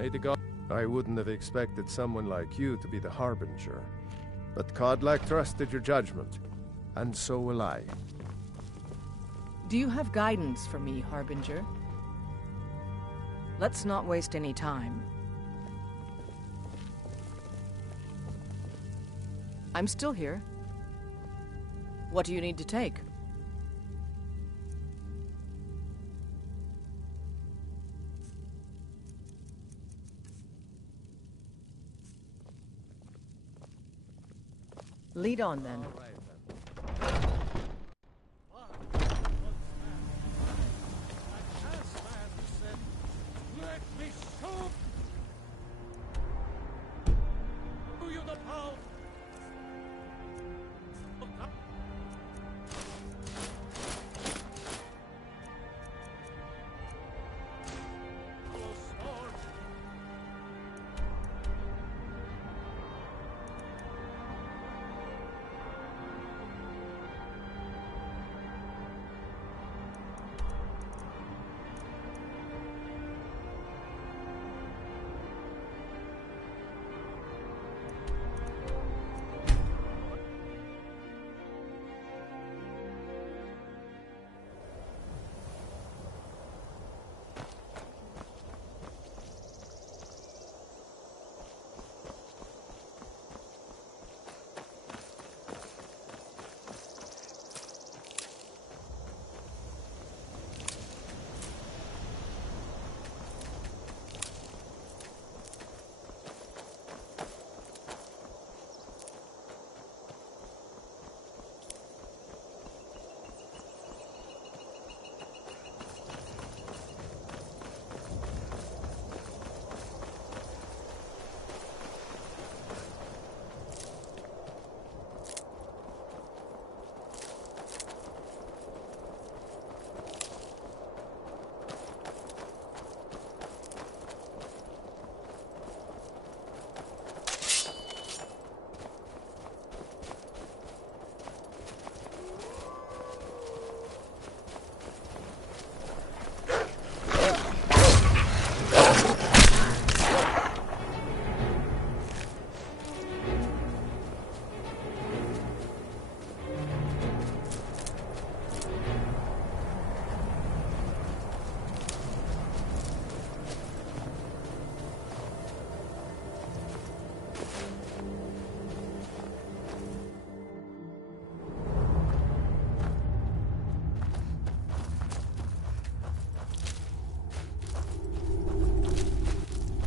May the god... I wouldn't have expected someone like you to be the Harbinger. But Kodlak trusted your judgment. And so will I. Do you have guidance for me, Harbinger? Let's not waste any time. I'm still here. What do you need to take? Lead on, then.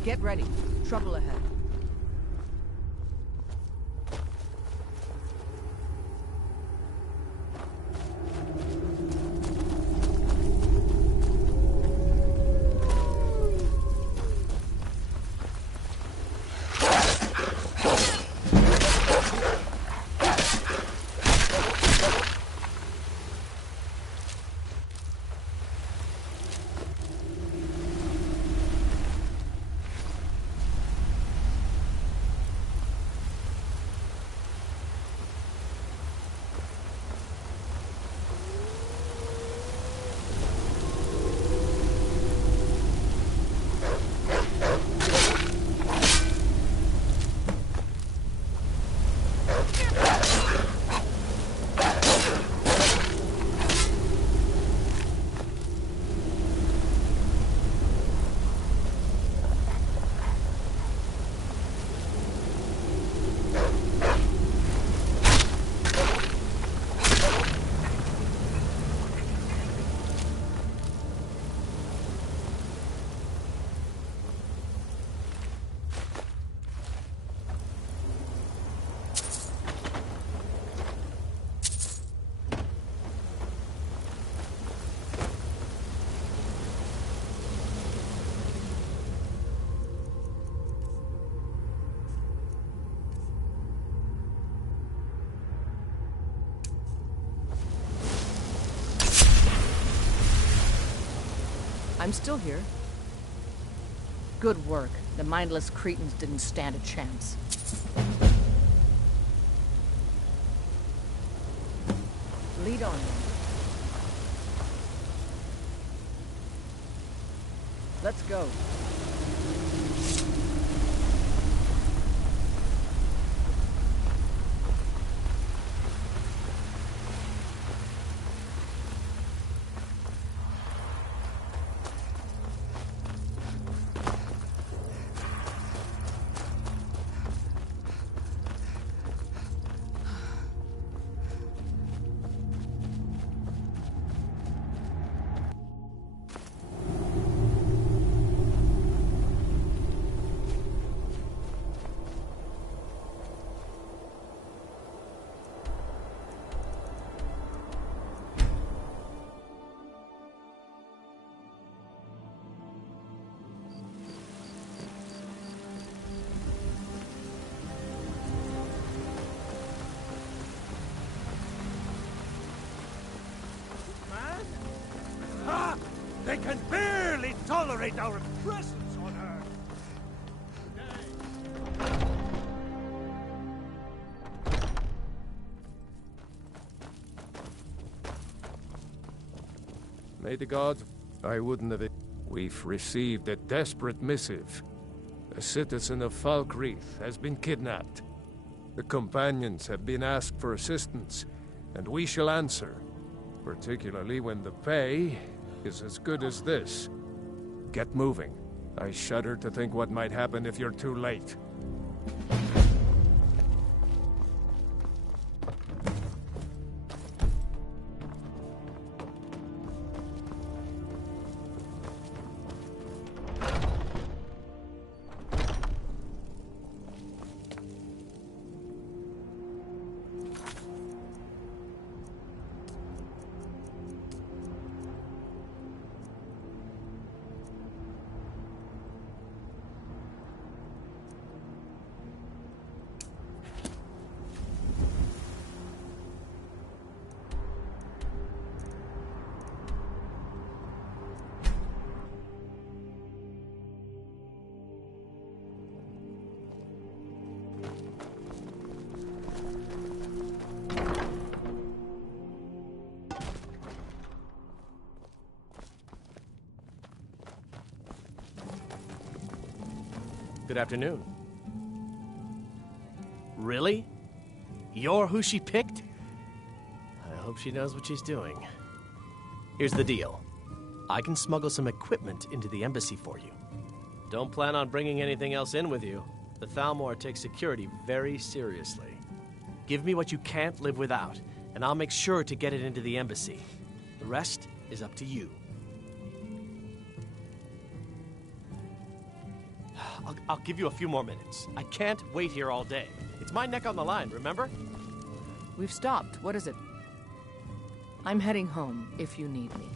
Get ready. Trouble ahead. I'm still here. Good work. The mindless cretins didn't stand a chance. Lead on then. Let's go. concentrate our presence on her. May the gods... I wouldn't have... We've received a desperate missive. A citizen of Falkreath has been kidnapped. The companions have been asked for assistance, and we shall answer. Particularly when the pay is as good as this. Get moving. I shudder to think what might happen if you're too late. Good afternoon. Really? You're who she picked? I hope she knows what she's doing. Here's the deal. I can smuggle some equipment into the embassy for you. Don't plan on bringing anything else in with you. The Thalmor takes security very seriously. Give me what you can't live without, and I'll make sure to get it into the embassy. The rest is up to you. I'll give you a few more minutes. I can't wait here all day. It's my neck on the line, remember? We've stopped. What is it? I'm heading home if you need me.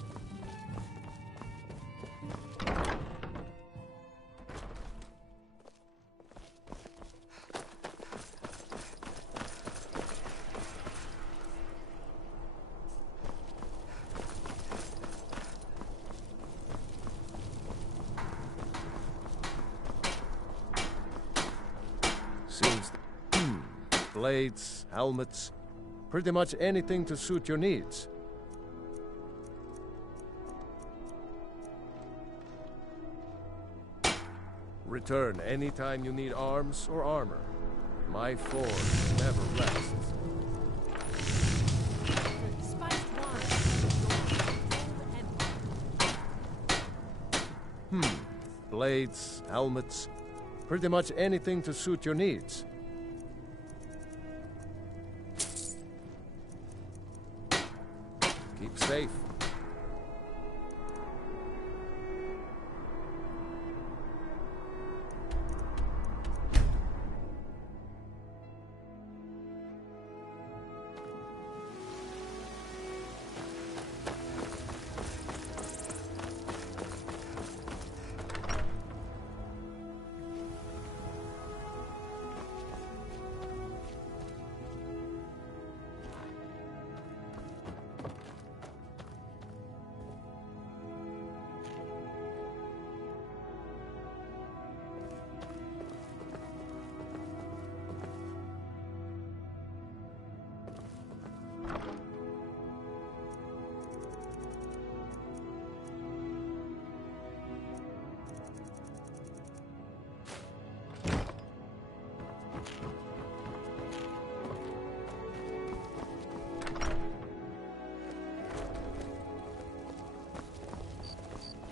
Seems... blades, helmets, pretty much anything to suit your needs. Return anytime you need arms or armor. My forge never rests. Blades, helmets, pretty much anything to suit your needs. Keep safe.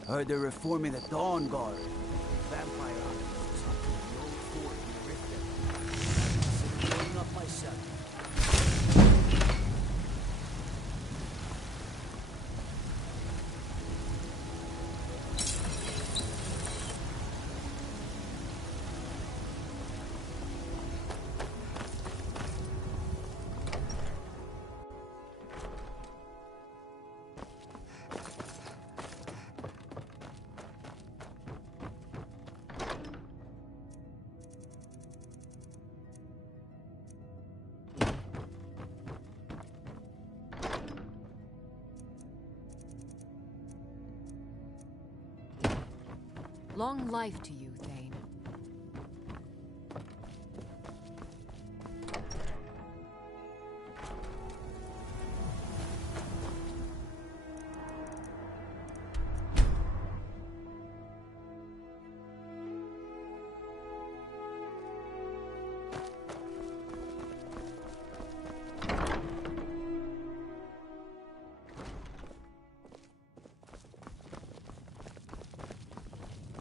Heard they're reforming the Dawn Guard. Vampire hunters. No fort in Riften. I'm blowing up myself. Long life to you, Thane.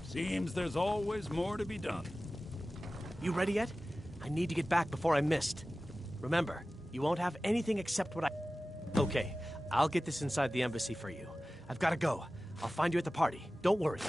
Seems there's always more to be done. You ready yet? I need to get back before I'm missed. Remember, you won't have anything except what I... Okay, I'll get this inside the embassy for you. I've got to go. I'll find you at the party. Don't worry.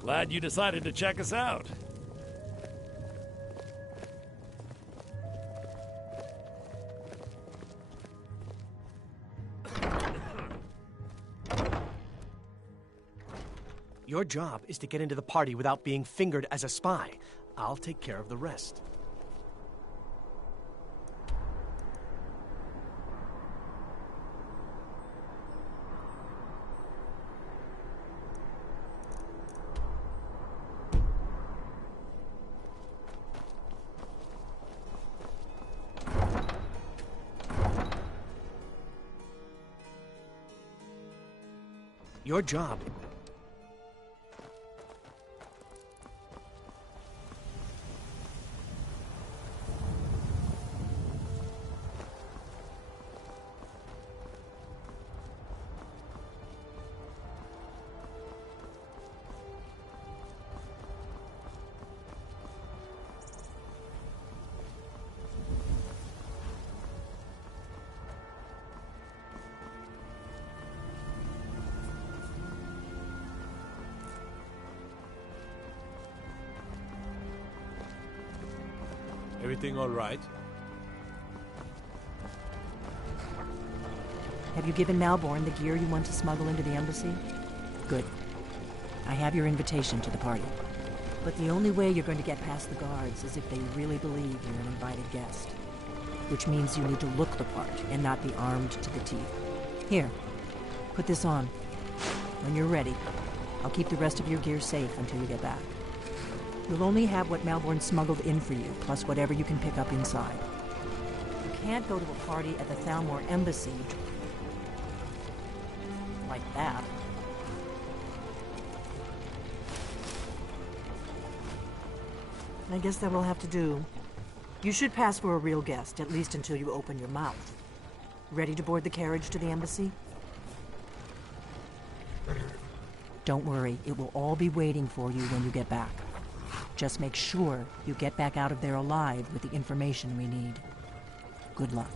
Glad you decided to check us out. Your job is to get into the party without being fingered as a spy. I'll take care of the rest. Your job... Everything all right? Have you given Malborn the gear you want to smuggle into the embassy? Good. I have your invitation to the party. But the only way you're going to get past the guards is if they really believe you're an invited guest. Which means you need to look the part and not be armed to the teeth. Here, put this on. When you're ready, I'll keep the rest of your gear safe until you get back. You'll only have what Malborn smuggled in for you, plus whatever you can pick up inside. You can't go to a party at the Thalmor embassy like that. I guess that will have to do. You should pass for a real guest, at least until you open your mouth. Ready to board the carriage to the embassy? Don't worry, it will all be waiting for you when you get back. Just make sure you get back out of there alive with the information we need. Good luck.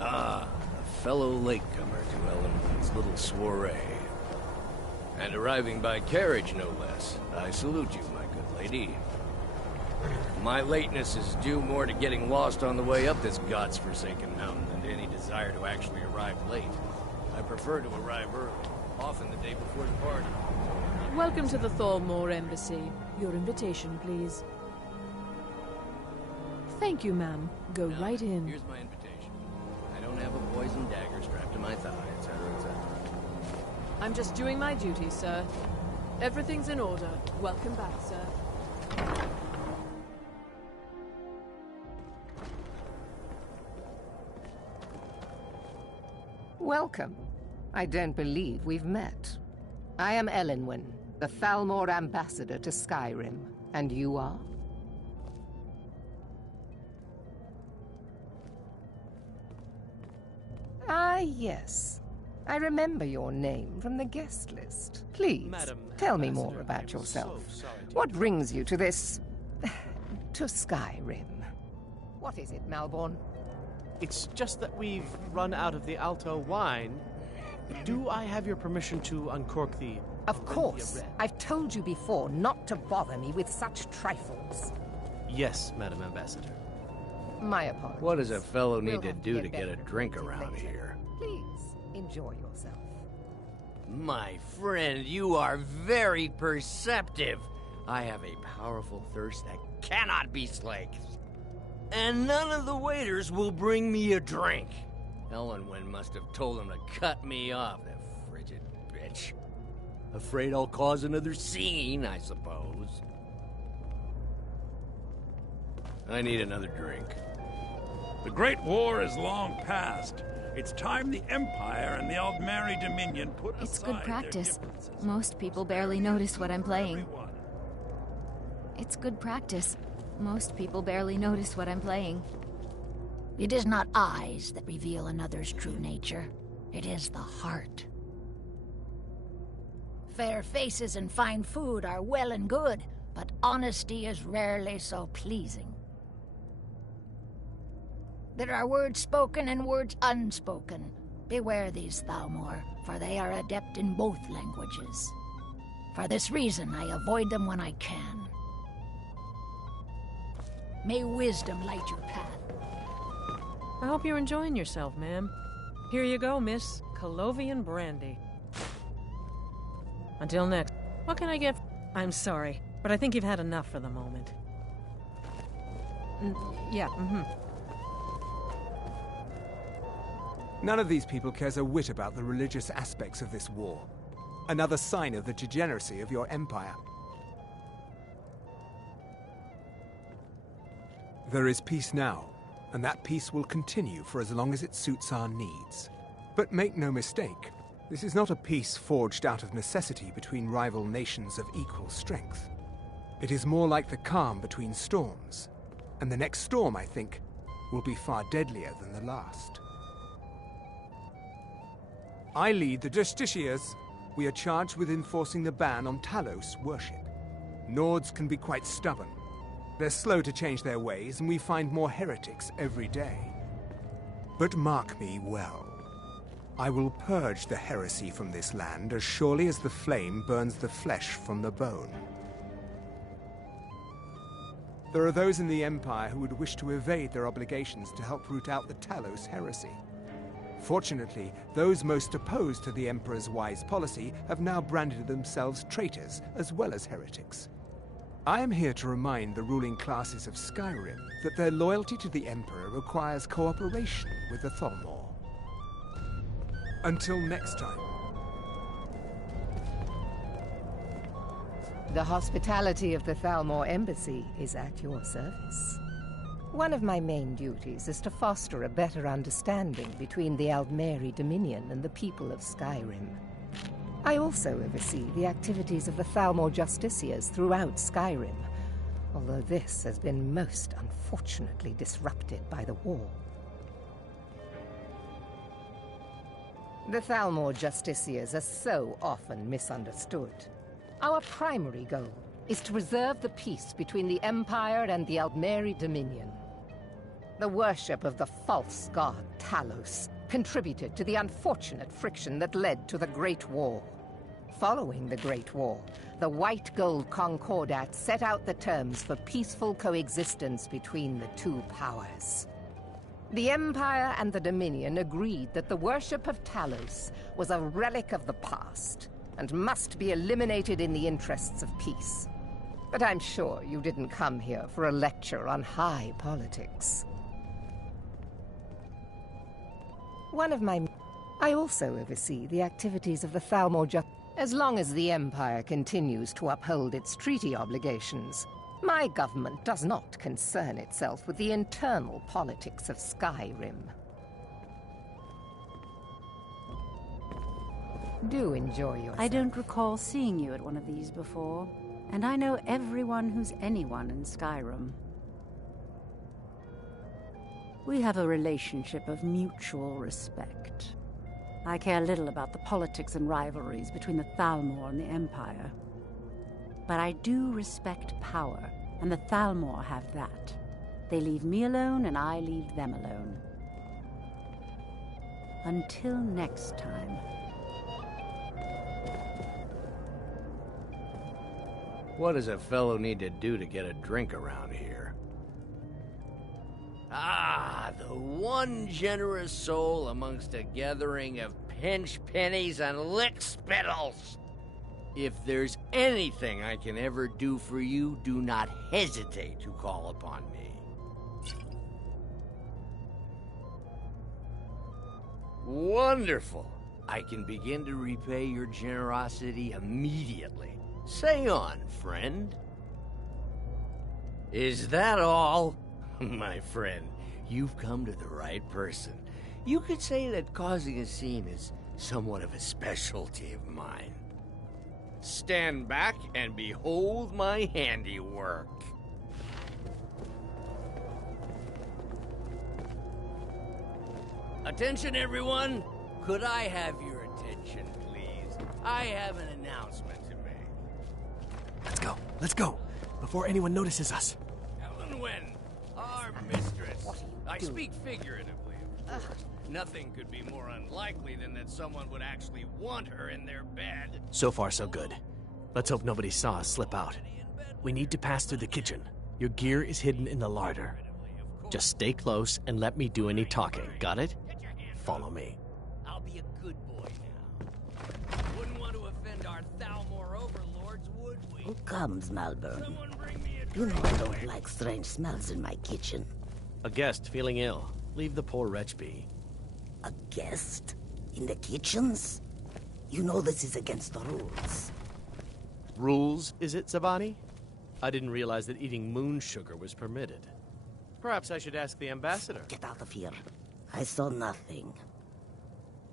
A fellow latecomer to Ellenwood's little soiree. And arriving by carriage, no less. I salute you, my good lady. My lateness is due more to getting lost on the way up this god's-forsaken mountain than to any desire to actually arrive late. I prefer to arrive early, often the day before the party. Welcome to the Thalmor Embassy. Your invitation, please. Thank you, ma'am. Go right in. Here's my invitation. I don't have a poisoned dagger strapped to my thigh, etc., etc. I'm just doing my duty, sir. Everything's in order. Welcome back, sir. Welcome. I don't believe we've met. I am Elenwen, the Thalmor ambassador to Skyrim. And you are? Ah, yes. I remember your name from the guest list. Please, tell me more about yourself. What brings you to this... to Skyrim? What is it, Malborn? It's just that we've run out of the Alto wine. Do I have your permission to uncork the... Of course. I've told you before not to bother me with such trifles. Yes, Madam Ambassador. My apologies. What does a fellow need We'll to have do to better get a drink around later. here? Please, enjoy yourself. My friend, you are very perceptive. I have a powerful thirst that cannot be slaked. And none of the waiters will bring me a drink. Elenwen must have told them to cut me off, that frigid bitch. Afraid I'll cause another scene, I suppose. I need another drink. The Great War is long past. It's time the Empire and the Aldmeri Dominion put aside It's good practice. their differences. Most people barely notice what I'm playing. Everyone. It's good practice. Most people barely notice what I'm playing. It is not eyes that reveal another's true nature. It is the heart. Fair faces and fine food are well and good, but honesty is rarely so pleasing. There are words spoken and words unspoken. Beware these, Thalmor, for they are adept in both languages. For this reason, I avoid them when I can. May wisdom light your path. I hope you're enjoying yourself, ma'am. Here you go, miss. Colovian brandy. Until next. What can I get? I'm sorry, but I think you've had enough for the moment. Yeah, None of these people cares a whit about the religious aspects of this war. Another sign of the degeneracy of your empire. There is peace now, and that peace will continue for as long as it suits our needs. But make no mistake, this is not a peace forged out of necessity between rival nations of equal strength. It is more like the calm between storms, and the next storm, I think, will be far deadlier than the last. I lead the Justiciars. We are charged with enforcing the ban on Talos worship. Nords can be quite stubborn. They're slow to change their ways, and we find more heretics every day. But mark me well. I will purge the heresy from this land as surely as the flame burns the flesh from the bone. There are those in the Empire who would wish to evade their obligations to help root out the Talos heresy. Fortunately, those most opposed to the Emperor's wise policy have now branded themselves traitors as well as heretics. I am here to remind the ruling classes of Skyrim that their loyalty to the Emperor requires cooperation with the Thalmor. Until next time. The hospitality of the Thalmor Embassy is at your service. One of my main duties is to foster a better understanding between the Aldmeri Dominion and the people of Skyrim. I also oversee the activities of the Thalmor Justiciars throughout Skyrim, although this has been most unfortunately disrupted by the war. The Thalmor Justiciars are so often misunderstood. Our primary goal is to preserve the peace between the Empire and the Aldmeri Dominion. The worship of the false god Talos contributed to the unfortunate friction that led to the Great War. Following the Great War, the White Gold Concordat set out the terms for peaceful coexistence between the two powers. The Empire and the Dominion agreed that the worship of Talos was a relic of the past and must be eliminated in the interests of peace. But I'm sure you didn't come here for a lecture on high politics. I also oversee the activities of the Thalmor as long as the Empire continues to uphold its treaty obligations. My government does not concern itself with the internal politics of Skyrim. Do enjoy yourself. I don't recall seeing you at one of these before, and I know everyone who's anyone in Skyrim. We have a relationship of mutual respect. I care little about the politics and rivalries between the Thalmor and the Empire. But I do respect power, and the Thalmor have that. They leave me alone, and I leave them alone. Until next time. What does a fellow need to do to get a drink around here? Ah, the one generous soul amongst a gathering of pinch pennies and lick spittles. If there's anything I can ever do for you, do not hesitate to call upon me. Wonderful. I can begin to repay your generosity immediately. Say on, friend. Is that all? My friend, you've come to the right person. You could say that causing a scene is somewhat of a specialty of mine. Stand back and behold my handiwork. Attention, everyone! Could I have your attention, please? I have an announcement to make. Let's go, before anyone notices us. Ellen Wen, our mistress. I speak figuratively, of course. Nothing could be more unlikely than that someone would actually want her in their bed. So far, so good. Let's hope nobody saw us slip out. We need to pass through the kitchen. Your gear is hidden in the larder. Just stay close and let me do any talking. Got it? Follow me. I'll be a good boy now. Wouldn't want to offend our Thalmor overlords, would we? Who comes, Malvern? You know I don't like strange smells in my kitchen. A guest feeling ill. Leave the poor wretch be. A guest? In the kitchens? You know this is against the rules. Rules, is it, Zavani? I didn't realize that eating moon sugar was permitted. Perhaps I should ask the ambassador. Get out of here. I saw nothing.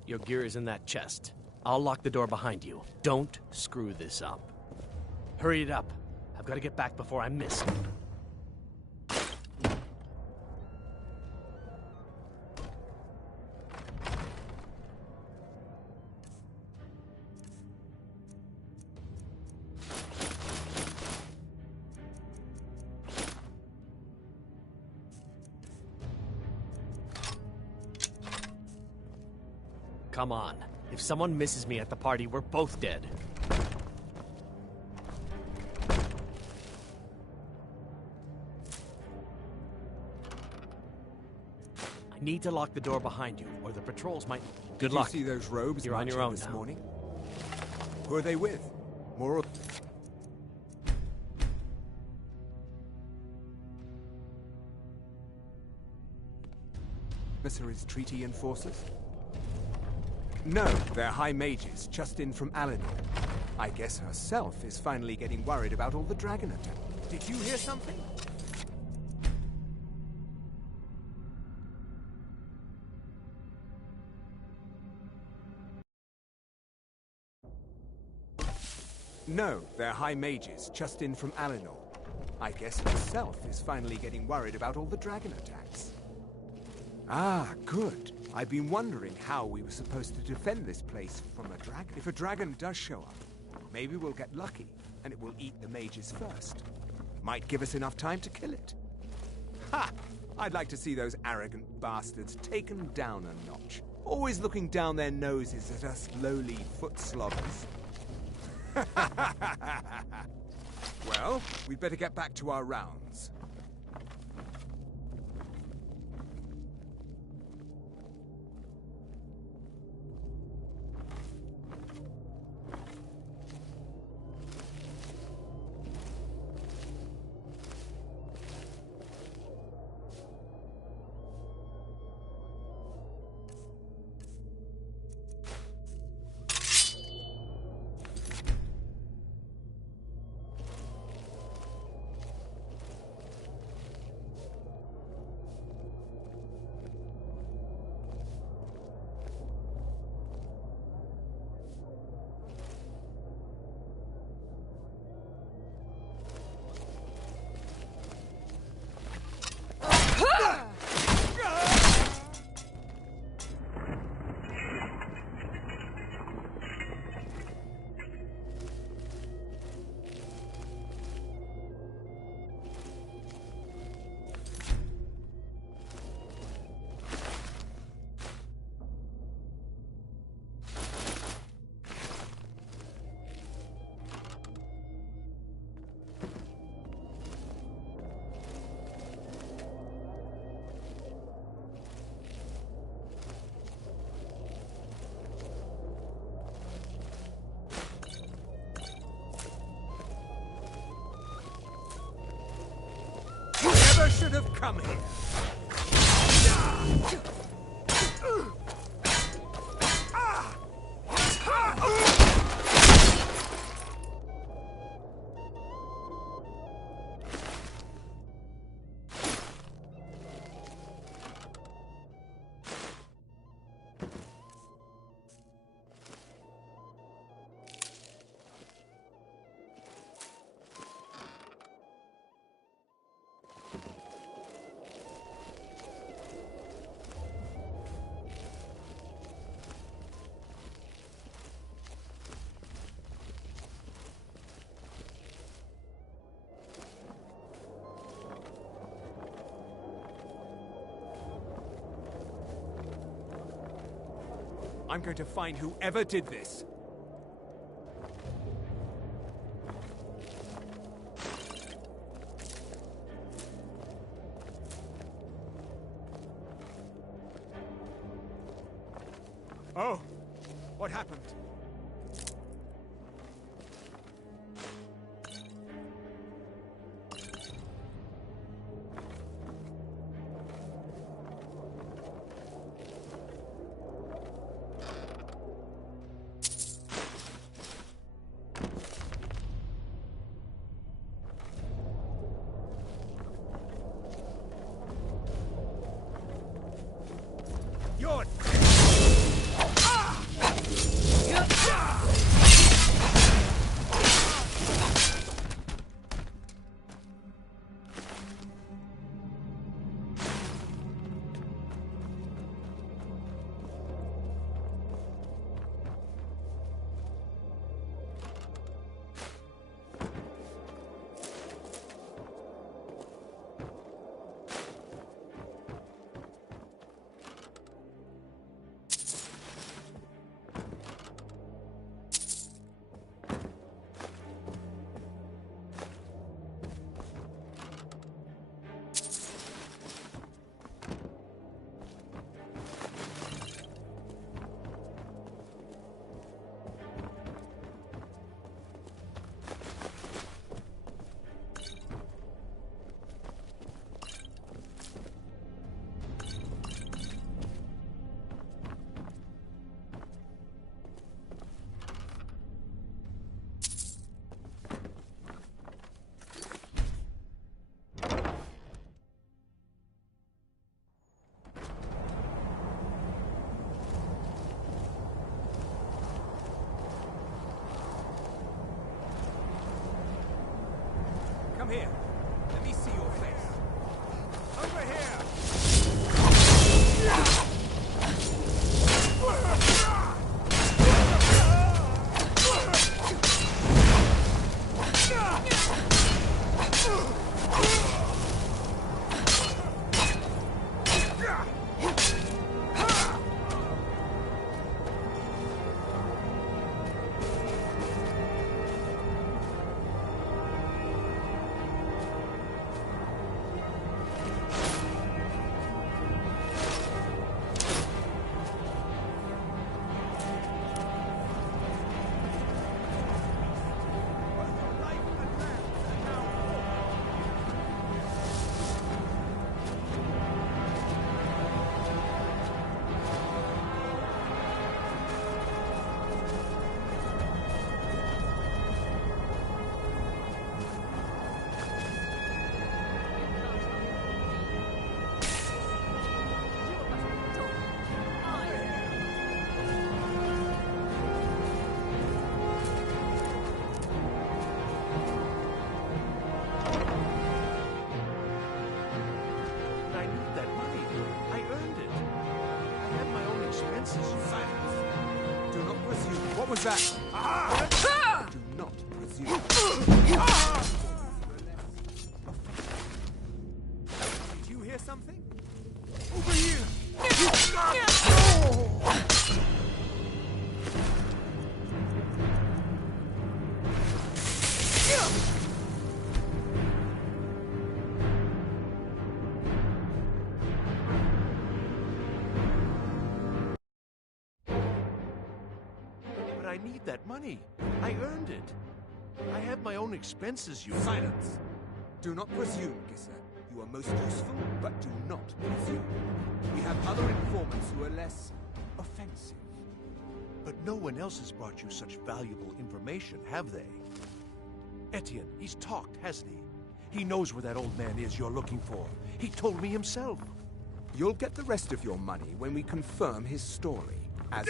Your gear is in that chest. I'll lock the door behind you. Don't screw this up. Hurry it up. I've got to get back before I'm missed. Come on. If someone misses me at the party, we're both dead. I need to lock the door behind you, or the patrols might... Good luck. Did you see those robes You're on your own this now. morning? Who are they with? More or... Emissaries, treaty enforcers? No, they're high mages, just in from Alinor. I guess herself is finally getting worried about all the dragon attack. Did you hear something? No, they're high mages, just in from Alinor. I guess herself is finally getting worried about all the dragon attacks. Ah, good. I've been wondering how we were supposed to defend this place from a dragon. If a dragon does show up, maybe we'll get lucky, and it will eat the mages first. Might give us enough time to kill it. Ha! I'd like to see those arrogant bastards taken down a notch. Always looking down their noses at us lowly foot slobbers. Well, we'd better get back to our rounds. have come here. I'm going to find whoever did this. Oh, what happened? Come here. Let me see your face. Over here! What was that? Do not presume. Did you hear something? Over here! I need that money. I earned it. I have my own expenses, you... Silence! Do not presume, Gisser. You are most useful, but do not presume. We have other informants who are less offensive. But no one else has brought you such valuable information, have they? Etienne, he's talked, hasn't he? He knows where that old man is you're looking for. He told me himself. You'll get the rest of your money when we confirm his story. As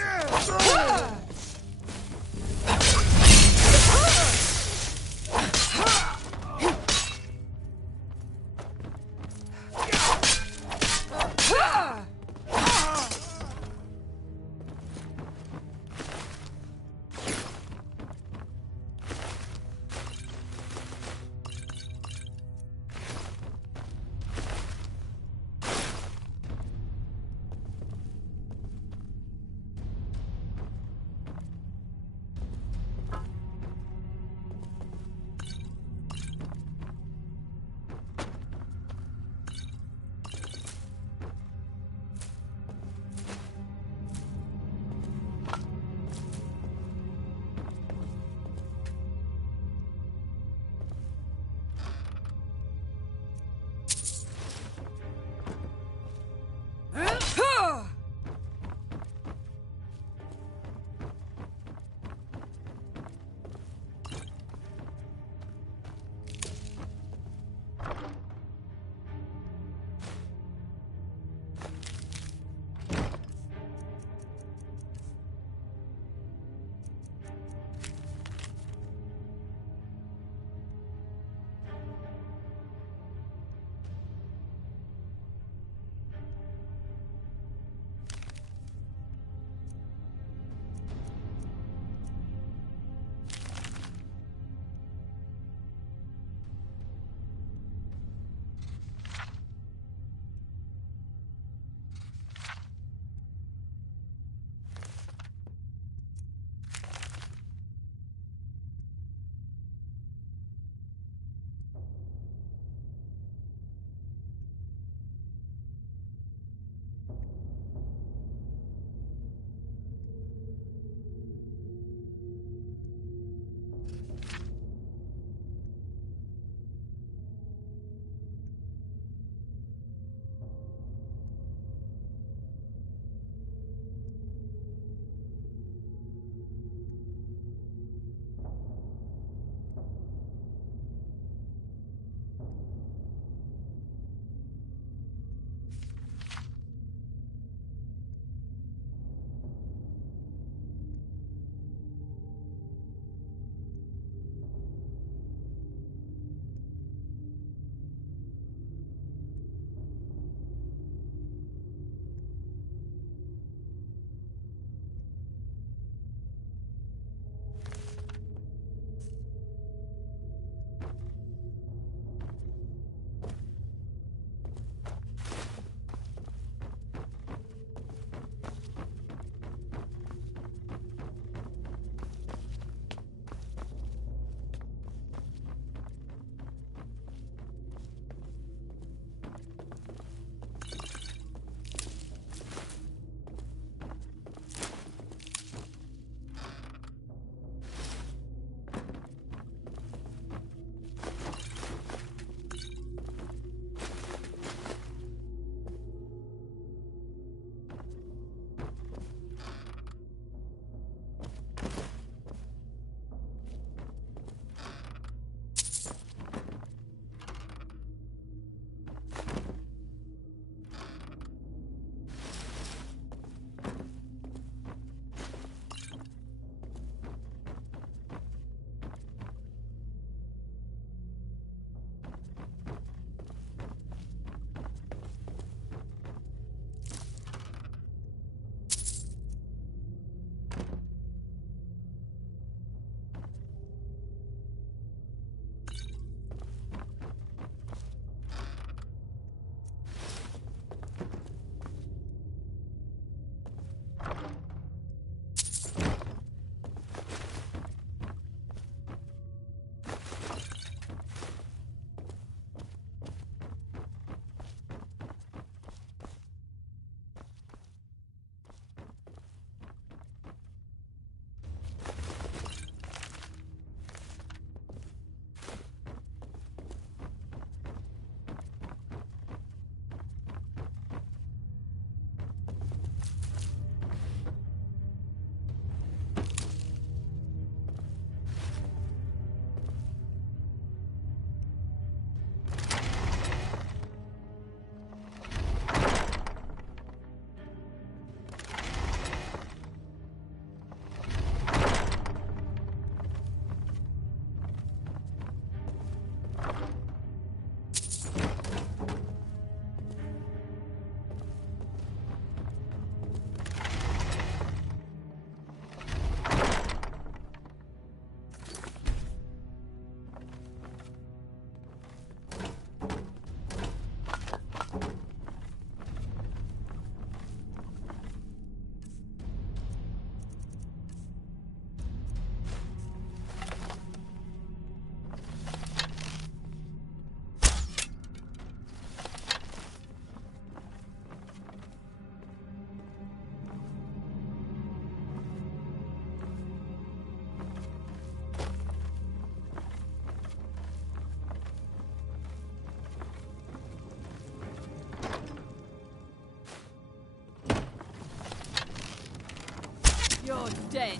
dead.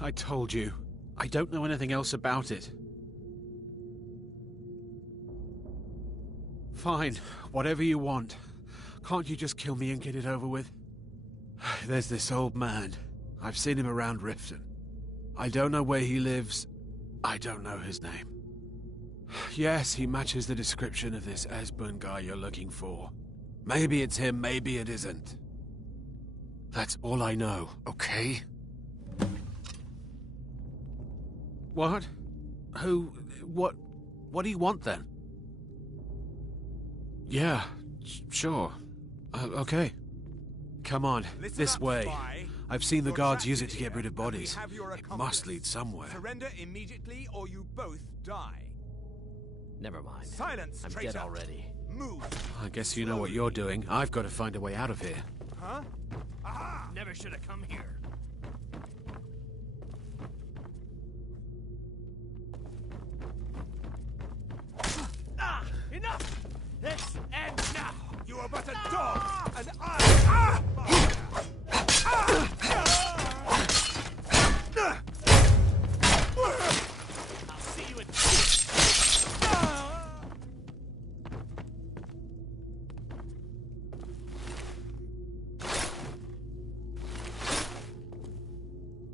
I told you. I don't know anything else about it. Fine, whatever you want. Can't you just kill me and get it over with? There's this old man. I've seen him around Riften. I don't know where he lives. I don't know his name. Yes, he matches the description of this Esbern guy you're looking for. Maybe it's him, maybe it isn't. That's all I know, okay? What? Who? What do you want then? Yeah, sure. Okay. Come on, this way. I've seen the guards use it to get rid of bodies. It must lead somewhere. Surrender immediately or you both die. Never mind. Silence, I'm traitor. dead already. Move. I guess you know what you're doing. I've got to find a way out of here. Huh? Aha! Never should have come here. Enough! This ends now! You are but a dog, and I... I'll see you in...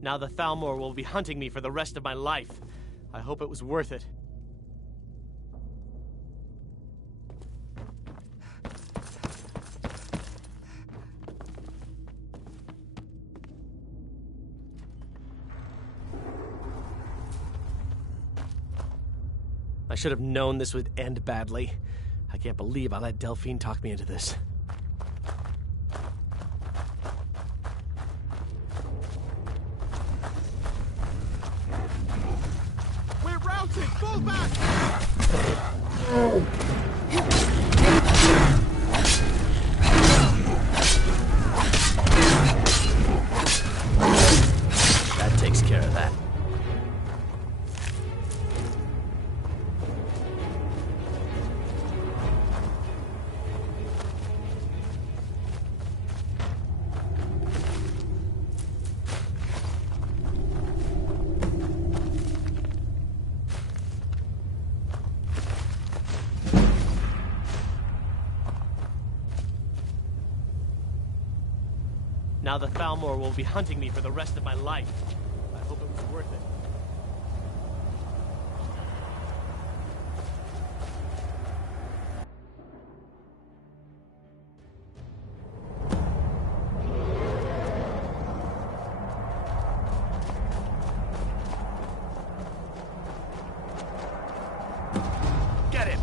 Now the Thalmor will be hunting me for the rest of my life. I hope it was worth it. I should have known this would end badly. I can't believe I let Delphine talk me into this. We're routed! Fall back! That takes care of that. Now the Thalmor will be hunting me for the rest of my life. I hope it was worth it. Get him!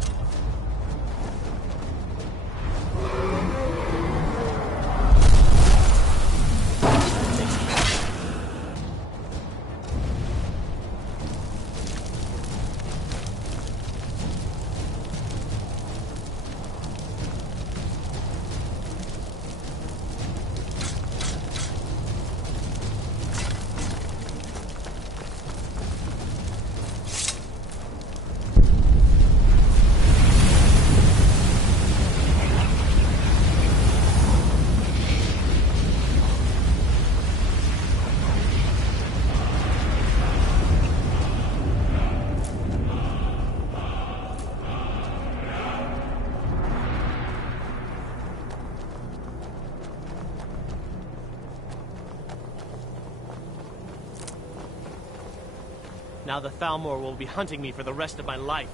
Now the Thalmor will be hunting me for the rest of my life.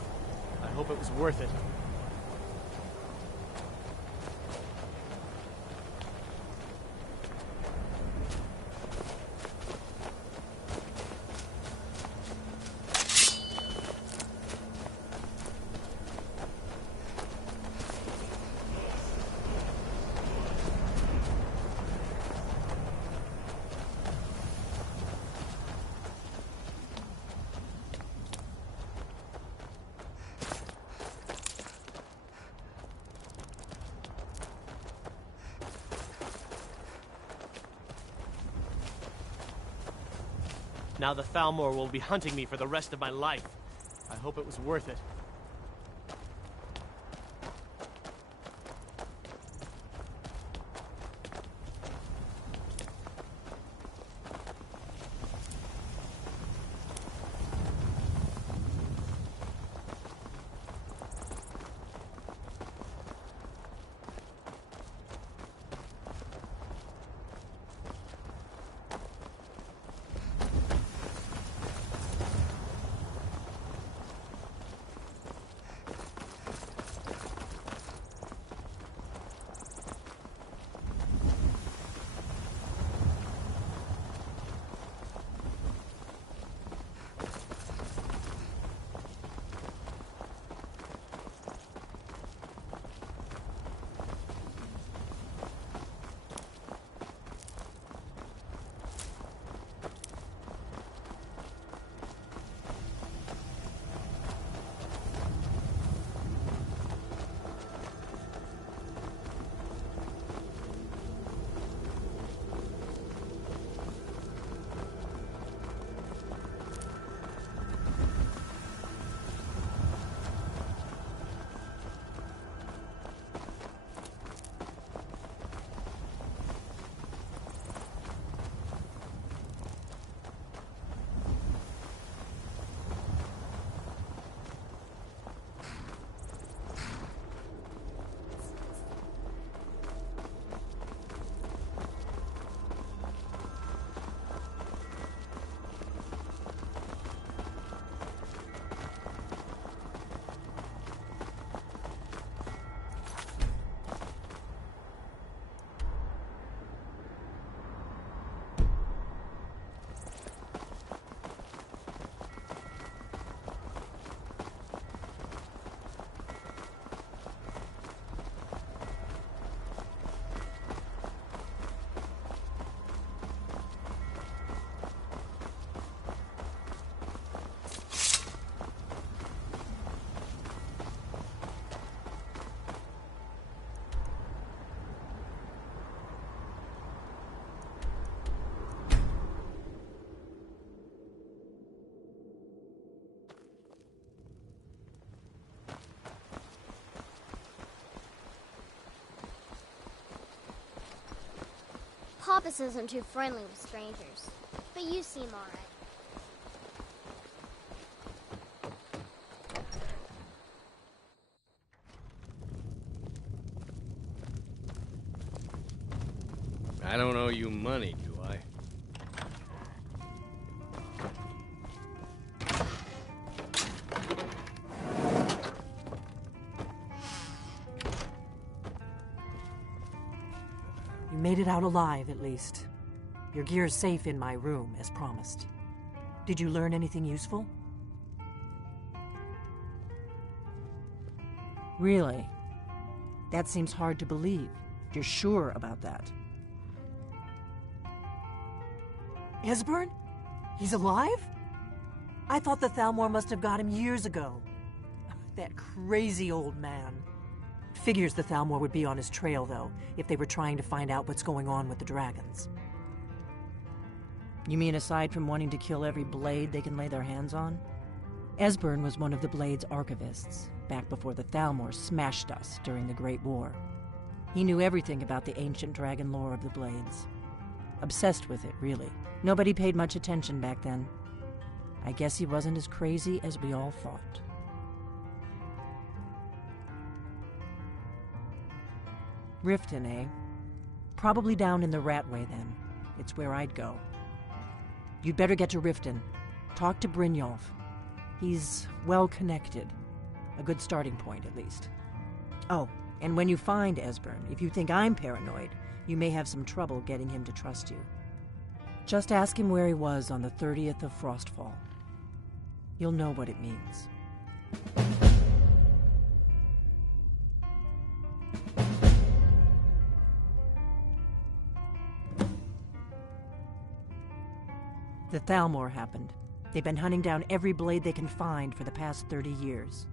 I hope it was worth it. Now the Thalmor will be hunting me for the rest of my life. I hope it was worth it. Hoppus isn't too friendly with strangers, but you seem alright. I don't owe you money, do I? You made it out alive, at least. Your gear's safe in my room, as promised. Did you learn anything useful? Really? That seems hard to believe. You're sure about that? Esbern? He's alive? I thought the Thalmor must have got him years ago. That crazy old man. Figures the Thalmor would be on his trail, though, if they were trying to find out what's going on with the dragons. You mean aside from wanting to kill every blade they can lay their hands on? Esbern was one of the Blade's archivists, back before the Thalmor smashed us during the Great War. He knew everything about the ancient dragon lore of the Blades. Obsessed with it, really. Nobody paid much attention back then. I guess he wasn't as crazy as we all thought. Riften, eh? Probably down in the Ratway, then. It's where I'd go. You'd better get to Riften. Talk to Brynjolf. He's well-connected. A good starting point, at least. Oh, and when you find Esbern, if you think I'm paranoid, you may have some trouble getting him to trust you. Just ask him where he was on the 30th of Frostfall. You'll know what it means. The Thalmor happened. They've been hunting down every blade they can find for the past 30 years.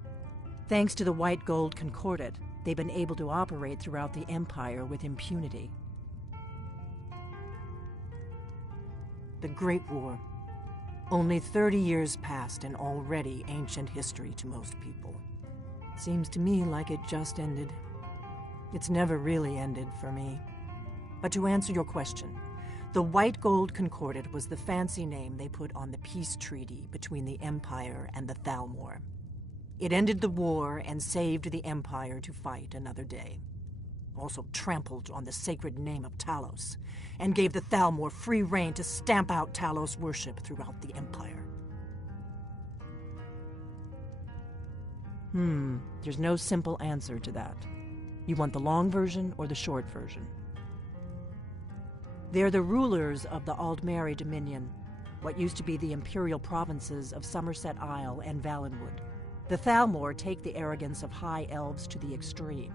Thanks to the White Gold Concordat, they've been able to operate throughout the Empire with impunity. The Great War. Only 30 years passed and already ancient history to most people. Seems to me like it just ended. It's never really ended for me. But to answer your question, the White Gold Concordat was the fancy name they put on the peace treaty between the Empire and the Thalmor. It ended the war and saved the Empire to fight another day. Also trampled on the sacred name of Talos, and gave the Thalmor free rein to stamp out Talos worship throughout the Empire. There's no simple answer to that. You want the long version or the short version? They're the rulers of the Aldmeri Dominion, what used to be the imperial provinces of Somerset Isle and Valenwood. The Thalmor take the arrogance of high elves to the extreme.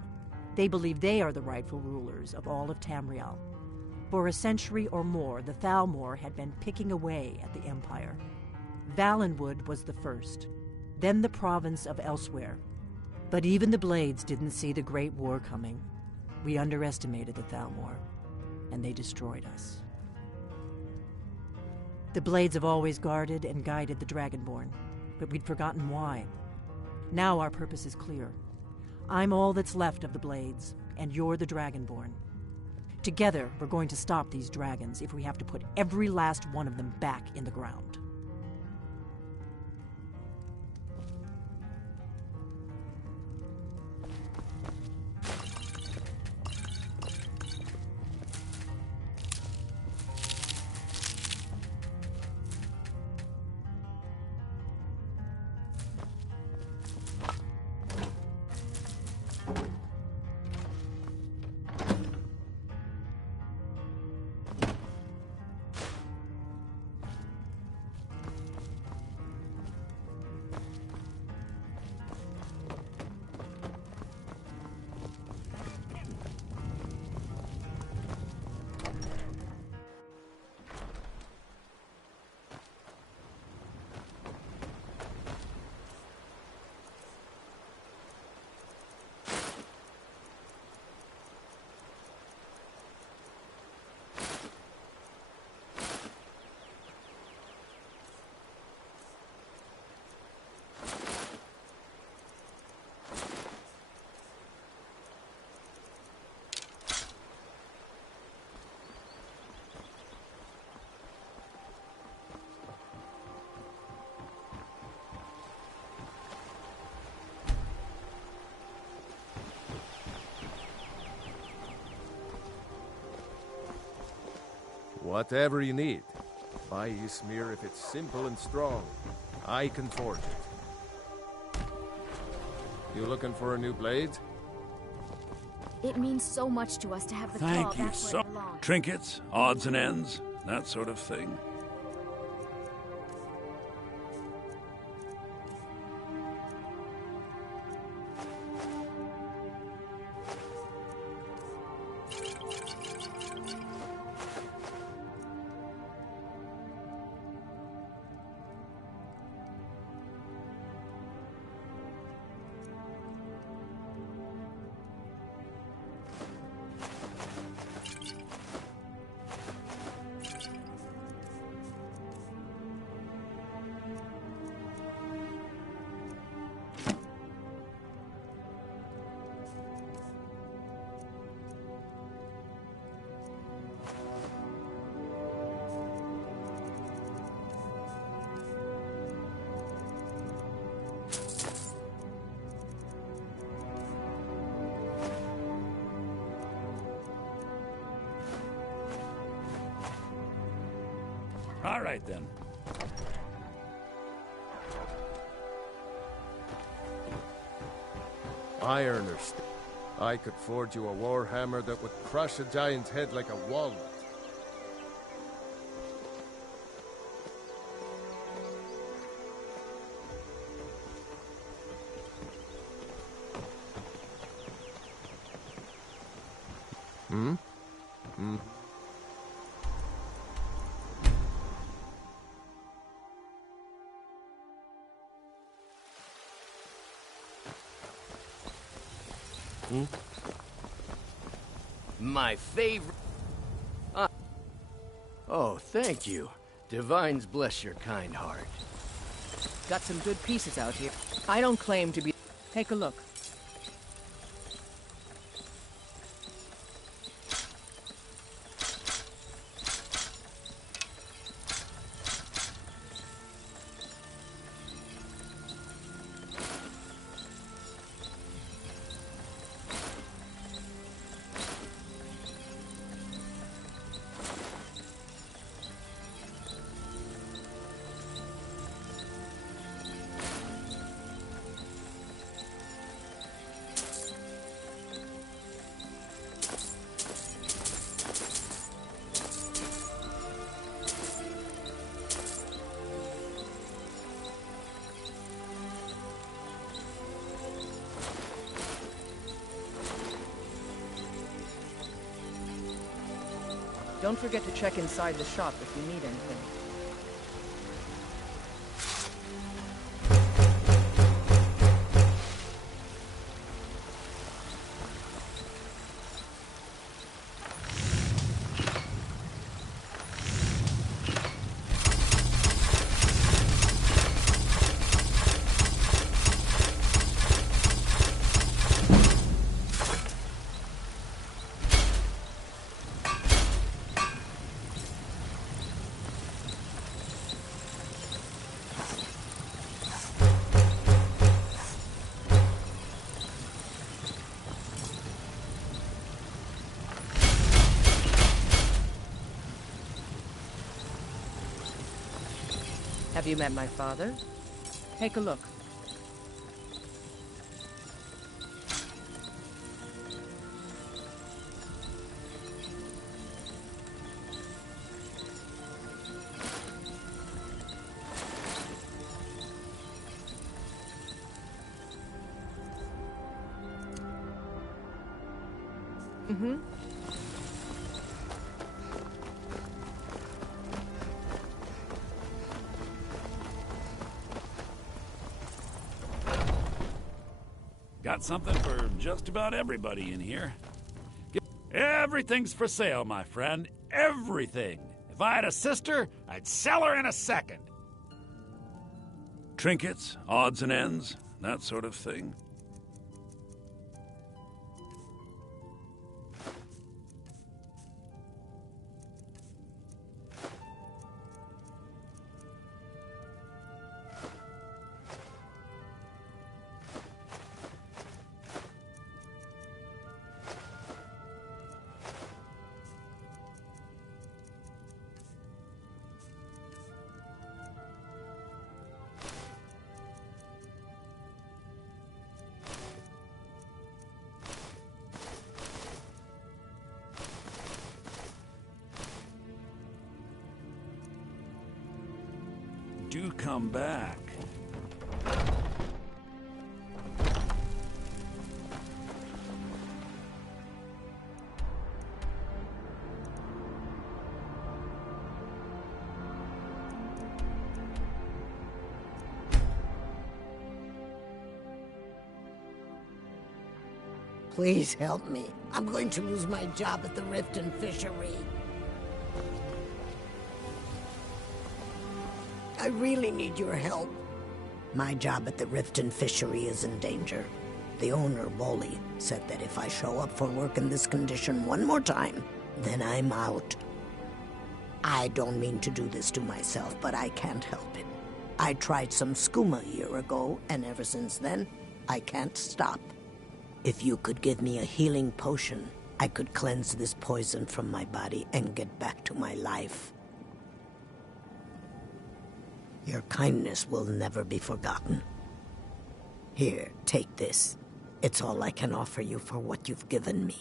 They believe they are the rightful rulers of all of Tamriel. For a century or more, the Thalmor had been picking away at the Empire. Valenwood was the first, then the province of Elsewhere. But even the Blades didn't see the Great War coming. We underestimated the Thalmor, and they destroyed us. The Blades have always guarded and guided the Dragonborn, but we'd forgotten why. Now our purpose is clear. I'm all that's left of the Blades, and you're the Dragonborn. Together, we're going to stop these dragons if we have to put every last one of them back in the ground. Whatever you need. Buy Ysmir if it's simple and strong. I can forge it. You looking for a new blade? It means so much to us to have the Thank claw you back so where it belongs. Trinkets, odds and ends, that sort of thing. All right, then. Iron or steel. I could forge you a war hammer that would crush a giant's head like a walnut. Hmm? Hmm. My favorite... Oh, thank you. Divines bless your kind heart. Got some good pieces out here. I don't claim to be... Take a look. Don't forget to check inside the shop if you need anything. Have you met my father? Take a look. Mm-hmm. Got something for just about everybody in here. Everything's for sale, my friend. Everything. If I had a sister, I'd sell her in a second. Trinkets, odds and ends, that sort of thing. Do come back. Please help me. I'm going to lose my job at the Riften Fishery. I really need your help. My job at the Riften Fishery is in danger. The owner, Bolly, said that if I show up for work in this condition one more time, then I'm out. I don't mean to do this to myself, but I can't help it. I tried some skooma a year ago, and ever since then, I can't stop. If you could give me a healing potion, I could cleanse this poison from my body and get back to my life. Your kindness will never be forgotten. Here, take this. It's all I can offer you for what you've given me.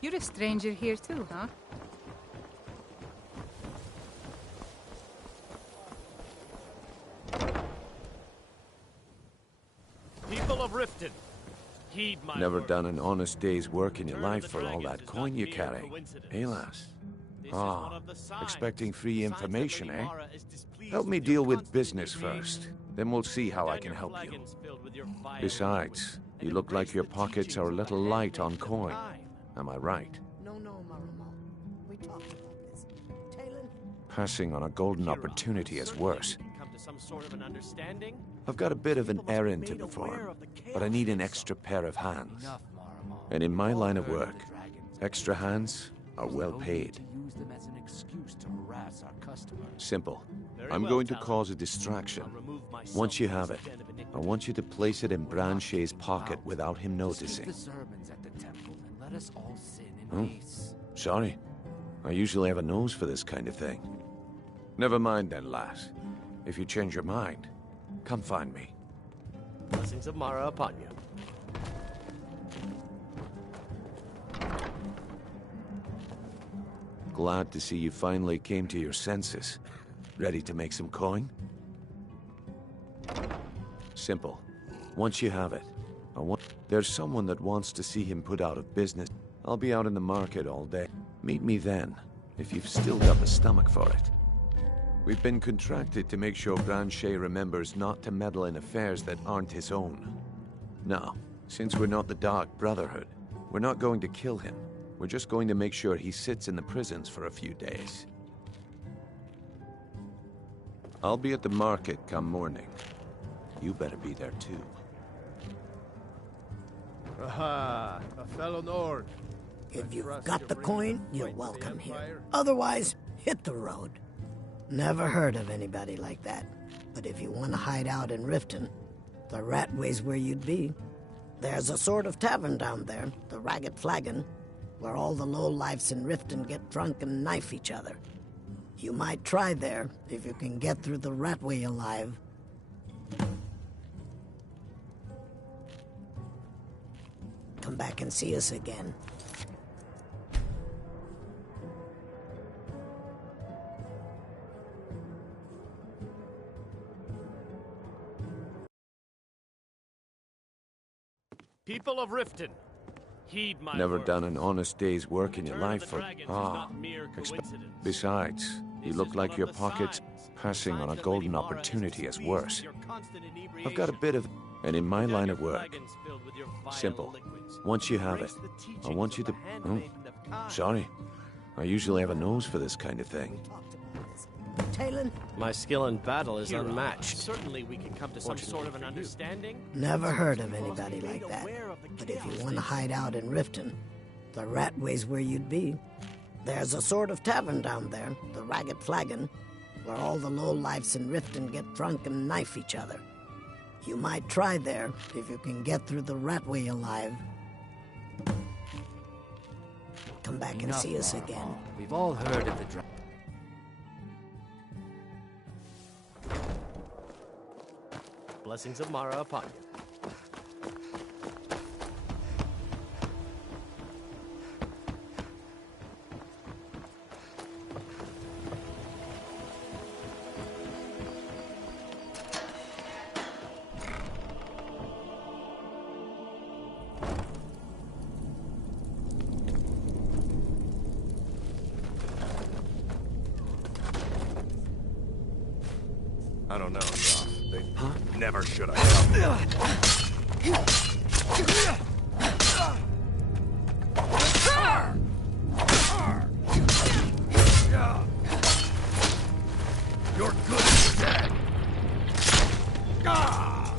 You're a stranger here too, huh? People of Riften, heed my Never word. done an honest day's work in your Return of life the for all dragons that is coin not you mere carry. coincidence. Eh, lass? This is one Ah, of the signs. expecting free Signs that information, Lady eh? Mara is displeased Help me with your deal with constant business deviation. first. Then we'll see how I Down can your help you. flagons filled with your vile Besides, language, you and look like embrace your the pockets are a teachings of little the light on handmaidens of coin. time. Am I right? No, Maramal. We talked about this. Talon? Passing on a golden opportunity is Certainly worse. we can come to some sort of an understanding. I've got a bit of an People must be errand to made aware perform, of the but I chaos need an they extra pair of hands. Enough, Maramal. And in my We've all line of heard work, the dragons. extra hands are well No need paid. to use them as an excuse to harass our customers. Simple. Very I'm well, going to Talon. cause a distraction. I'll remove myself Once you from have this it, den of iniquity. I want you to place it in Branche's pocket without him Just keep noticing. the sermons at the temple and let us all sin in Oh, peace. sorry. I usually have a nose for this kind of thing. Never mind then, lass. If you change your mind, come find me. Blessings of Mara upon you. Glad to see you finally came to your senses. Ready to make some coin? Simple. Once you have it, there's someone that wants to see him put out of business. I'll be out in the market all day. Meet me then, if you've still got the stomach for it. We've been contracted to make sure Branche remembers not to meddle in affairs that aren't his own. Now, since we're not the Dark Brotherhood, we're not going to kill him. We're just going to make sure he sits in the prisons for a few days. I'll be at the market come morning. You better be there too. Aha! A fellow Nord. If you've Trust got you the bring coin, the you're coin to the welcome here. Empire? Otherwise, hit the road. Never heard of anybody like that. But if you want to hide out in Riften, the Ratway's where you'd be. There's a sort of tavern down there, the Ragged Flagon, where all the lowlifes in Riften get drunk and knife each other. You might try there, if you can get through the Ratway alive. Come back and see us again. People of Riften, heed my Never word. done an honest day's work in your Return of life the for... dragons is Ah, not mere coincidence. besides, you This look is like one your of the pockets signs. passing on a Signs that golden Lady Mara opportunity is displeased worse. with your constant I've got a inebriation. bit of... And in my Down line your of work, flagons filled with your vile simple. liquids. Once you have it, Embrace the I teachings want of you the to... Oh, handmaiden of time. sorry. I usually have a nose for this kind of thing. Talon? My skill in battle is unmatched. Certainly we can come to some sort of an understanding. Never heard of anybody like that. But if you want to hide out in Riften, the Ratway's where you'd be. There's a sort of tavern down there, the Ragged Flagon, where all the lowlifes in Riften get drunk and knife each other. You might try there, if you can get through the Ratway alive. Come back and Enough, see us Maramal. again. We've all heard of the Blessings of Mara upon you. I don't know, Doc. They never should have. You're good as dead. Ah!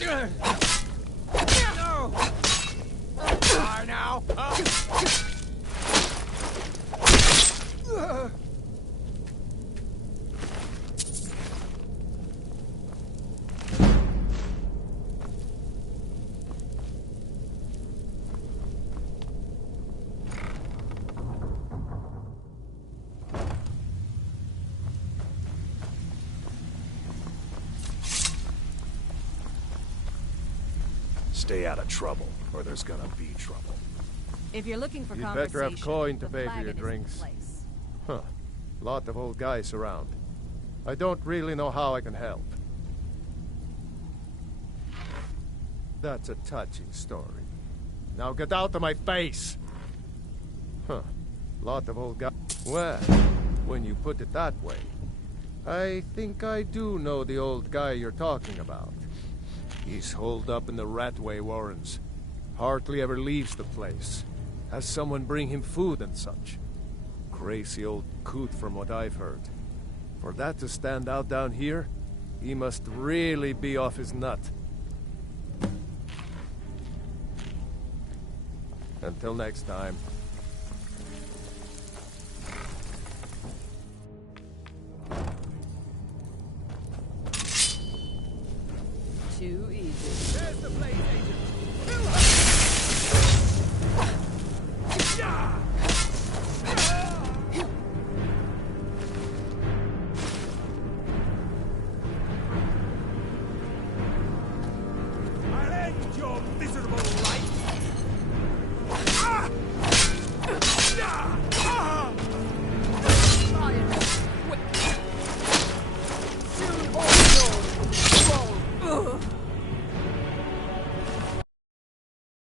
No! Die now! Stay out of trouble, or there's gonna be trouble. If you're looking for You'd conversation, better have coin to the pay for flagon your is in drinks. place. Huh. Lot of old guys around. I don't really know how I can help. That's a touching story. Now get out of my face! Huh. Lot of old guys. Well, when you put it that way, I think I do know the old guy you're talking about. He's holed up in the Ratway Warrens. Hardly ever leaves the place. Has someone bring him food and such. Crazy old coot from what I've heard. For that to stand out down here, he must really be off his nut. Until next time. Too easy. There's the blaze agent! I'll end your miserable life! Ah!